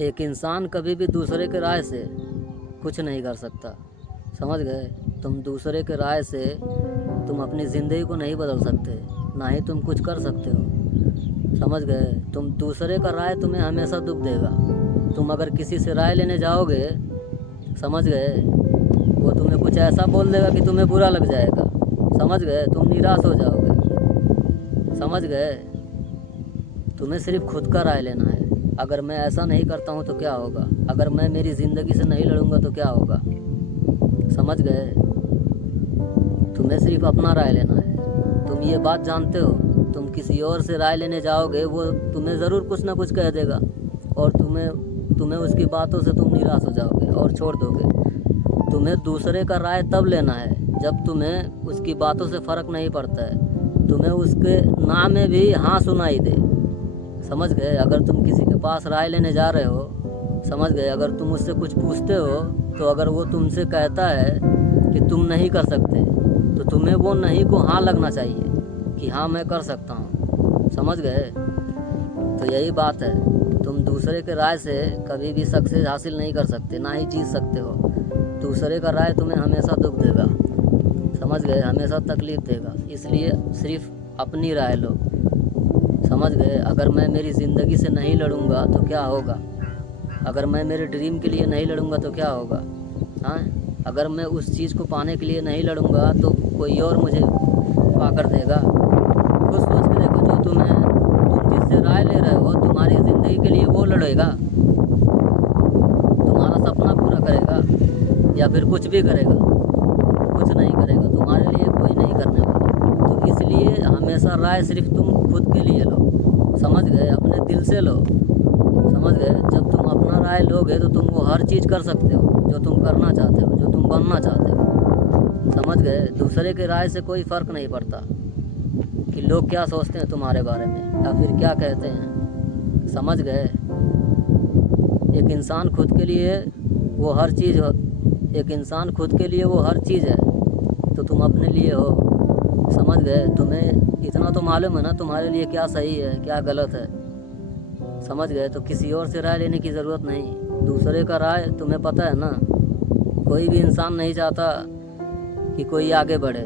एक इंसान कभी भी दूसरे के राय से कुछ नहीं कर सकता। समझ गए? तुम दूसरे के राय से तुम अपनी ज़िंदगी को नहीं बदल सकते, ना ही तुम कुछ कर सकते हो। समझ गए? तुम दूसरे का राय तुम्हें हमेशा दुख देगा। तुम अगर किसी से राय लेने जाओगे, समझ गए, वो तुम्हें कुछ ऐसा बोल देगा कि तुम्हें बुरा लग जाएगा। समझ गए? तुम निराश हो जाओगे। समझ गए? तुम्हें सिर्फ खुद का राय लेना है। अगर मैं ऐसा नहीं करता हूँ तो क्या होगा? अगर मैं मेरी ज़िंदगी से नहीं लड़ूंगा तो क्या होगा? समझ गए? तुम्हें सिर्फ अपना राय लेना है। तुम ये बात जानते हो, तुम किसी और से राय लेने जाओगे, वो तुम्हें ज़रूर कुछ ना कुछ कह देगा और तुम्हें उसकी बातों से तुम निराश हो जाओगे और छोड़ दोगे। तुम्हें दूसरे का राय तब लेना है जब तुम्हें उसकी बातों से फ़र्क नहीं पड़ता है, तुम्हें उसके ना में भी हाँ सुनाई दे। समझ गए? अगर तुम किसी के पास राय लेने जा रहे हो, समझ गए, अगर तुम उससे कुछ पूछते हो तो अगर वो तुमसे कहता है कि तुम नहीं कर सकते, तो तुम्हें वो नहीं को हाँ लगना चाहिए कि हाँ मैं कर सकता हूँ। समझ गए? तो यही बात है। तुम दूसरे के राय से कभी भी सक्सेस हासिल नहीं कर सकते, ना ही जीत सकते हो। दूसरे का राय तुम्हें हमेशा दुख देगा। समझ गए? हमेशा तकलीफ़ देगा। इसलिए सिर्फ अपनी राय लो। समझ गए? अगर मैं मेरी ज़िंदगी से नहीं लड़ूंगा तो क्या होगा? अगर मैं मेरे ड्रीम के लिए नहीं लड़ूंगा तो क्या होगा? हाँ, अगर मैं उस चीज़ को पाने के लिए नहीं लड़ूंगा तो कोई और मुझे पाकर देगा। खुद सोच के देखो, जो तुम जिससे राय ले रहे हो, तुम्हारी ज़िंदगी के लिए वो लड़ेगा, तुम्हारा सपना पूरा करेगा या फिर कुछ भी करेगा? कुछ नहीं करेगा, तुम्हारे लिए कोई नहीं करने वाला। तो इसलिए हमेशा राय सिर्फ तुम खुद के लिए लो। समझ गए? अपने दिल से लो। समझ गए? जब तुम अपना राय लोगे तो तुम वो हर चीज़ कर सकते हो जो तुम करना चाहते हो, जो तुम बनना चाहते हो। समझ गए? दूसरे के राय से कोई फ़र्क नहीं पड़ता कि लोग क्या सोचते हैं तुम्हारे बारे में या फिर क्या कहते हैं। समझ गए? एक इंसान खुद के लिए वो हर चीज़ हो। एक इंसान खुद के लिए वो हर चीज़ है, तो तुम अपने लिए हो। समझ गए? तुम्हें इतना तो मालूम है ना तुम्हारे लिए क्या सही है, क्या गलत है। समझ गए? तो किसी और से राय लेने की ज़रूरत नहीं। दूसरे का राय तुम्हें पता है ना। कोई भी इंसान नहीं चाहता कि कोई आगे बढ़े,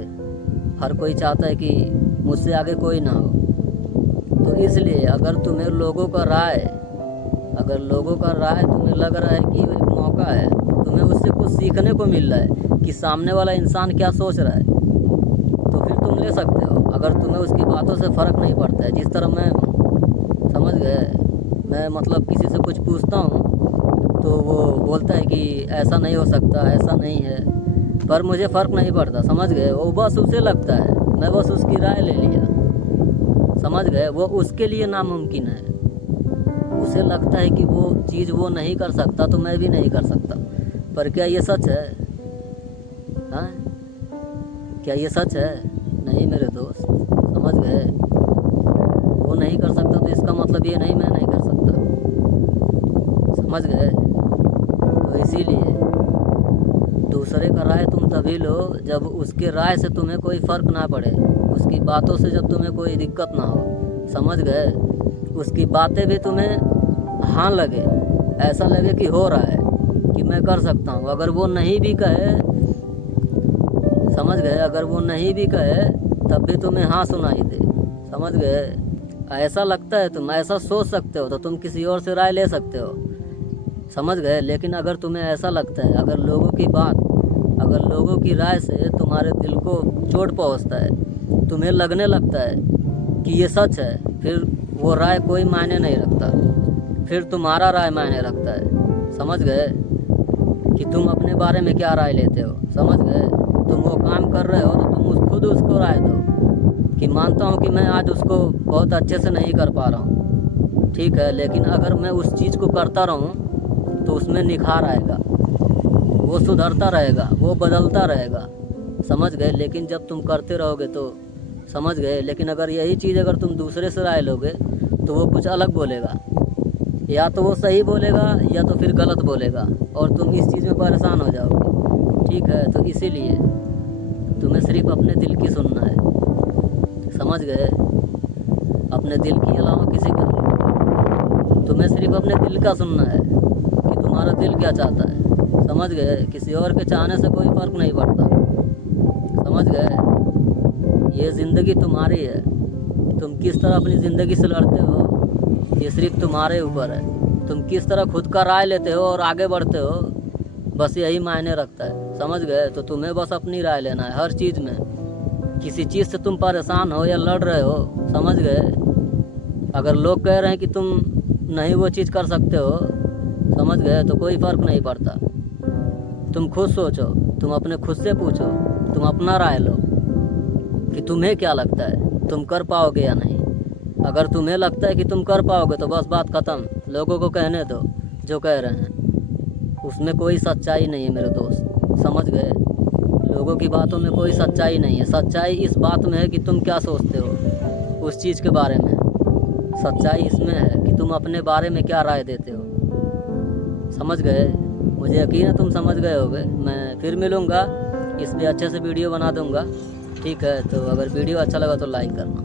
हर कोई चाहता है कि मुझसे आगे कोई ना हो। तो इसलिए अगर लोगों का राय तुम्हें लग रहा है कि एक मौका है, तुम्हें उससे कुछ सीखने को मिल रहा है कि सामने वाला इंसान क्या सोच रहा है, तो फिर तुम ले सकते हो। अगर तुम्हें उसकी बातों से फ़र्क नहीं पड़ता है, जिस तरह मैं, समझ गए, मैं मतलब किसी से कुछ पूछता हूँ तो वो बोलता है कि ऐसा नहीं हो सकता, ऐसा नहीं है, पर मुझे फ़र्क नहीं पड़ता। समझ गए? वो बस उसे लगता है, मैं बस उसकी राय ले लिया। समझ गए? वो उसके लिए नामुमकिन है। उसे लगता है कि वो चीज़ वो नहीं कर सकता तो मैं भी नहीं कर सकता। पर क्या ये सच है? हाँ, क्या ये सच है? नहीं मेरे दोस्त। समझ गए? वो नहीं कर सकता तो इसका मतलब ये नहीं मैं नहीं कर सकता। समझ गए? तो इसीलिए दूसरे का राय तुम तभी लो जब उसके राय से तुम्हें कोई फ़र्क ना पड़े, उसकी बातों से जब तुम्हें कोई दिक्कत ना हो। समझ गए? उसकी बातें भी तुम्हें हाँ लगे, ऐसा लगे कि हो रहा है, कि मैं कर सकता हूँ। अगर वो नहीं भी कहे, समझ गए, अगर वो नहीं भी कहे तब भी तुम्हें हाँ सुनाई दे। समझ गए? ऐसा लगता है, तुम ऐसा सोच सकते हो तो तुम किसी और से राय ले सकते हो। समझ गए? लेकिन अगर तुम्हें ऐसा लगता है, अगर लोगों की राय से तुम्हारे दिल को चोट पहुंचता है, तुम्हें लगने लगता है कि ये सच है, फिर वो राय कोई मायने नहीं रखता, फिर तुम्हारा राय मायने रखता है। समझ गए? कि तुम अपने बारे में क्या राय लेते हो। समझ गए? तुम वो काम कर रहे हो तो तुम खुद उसको राय दो कि मानता हूँ कि मैं आज उसको बहुत अच्छे से नहीं कर पा रहा हूँ, ठीक है, लेकिन अगर मैं उस चीज़ को करता रहूँ तो उसमें निखार आएगा, वो सुधरता रहेगा, वो बदलता रहेगा। समझ गए? लेकिन जब तुम करते रहोगे तो, समझ गए, लेकिन अगर यही चीज़ अगर तुम दूसरे से राय लोगे तो वो कुछ अलग बोलेगा, या तो वो सही बोलेगा या तो फिर गलत बोलेगा और तुम इस चीज़ में परेशान हो जाओगे। ठीक है? तो इसीलिए तुम्हें सिर्फ अपने दिल की सुनना है। समझ गए? अपने दिल के अलावा किसी का, तुम्हें सिर्फ अपने दिल का सुनना है। तुम्हारा दिल क्या चाहता है, समझ गए। किसी और के चाहने से कोई फ़र्क नहीं पड़ता, समझ गए। ये ज़िंदगी तुम्हारी है, तुम किस तरह अपनी ज़िंदगी से लड़ते हो ये सिर्फ तुम्हारे ऊपर है। तुम किस तरह खुद का राय लेते हो और आगे बढ़ते हो, बस यही मायने रखता है, समझ गए। तो तुम्हें बस अपनी राय लेना है हर चीज़ में। किसी चीज़ से तुम परेशान हो या लड़ रहे हो, समझ गए। अगर लोग कह रहे हैं कि तुम नहीं वो चीज़ कर सकते हो, समझ गए, तो कोई फ़र्क नहीं पड़ता। तुम खुद सोचो, तुम अपने खुद से पूछो, तुम अपना राय लो कि तुम्हें क्या लगता है, तुम कर पाओगे या नहीं। अगर तुम्हें लगता है कि तुम कर पाओगे तो बस बात ख़त्म, लोगों को कहने दो जो कह रहे हैं। उसमें कोई सच्चाई नहीं है मेरे दोस्त, समझ गए। लोगों की बातों में कोई सच्चाई नहीं है। सच्चाई इस बात में है कि तुम क्या सोचते हो उस चीज़ के बारे में। सच्चाई इसमें है कि तुम अपने बारे में क्या राय देते हो, समझ गए। मुझे यकीन है तुम समझ गए होगे। मैं फिर मिलूँगा, इस पर अच्छे से वीडियो बना दूँगा, ठीक है। तो अगर वीडियो अच्छा लगा तो लाइक करना।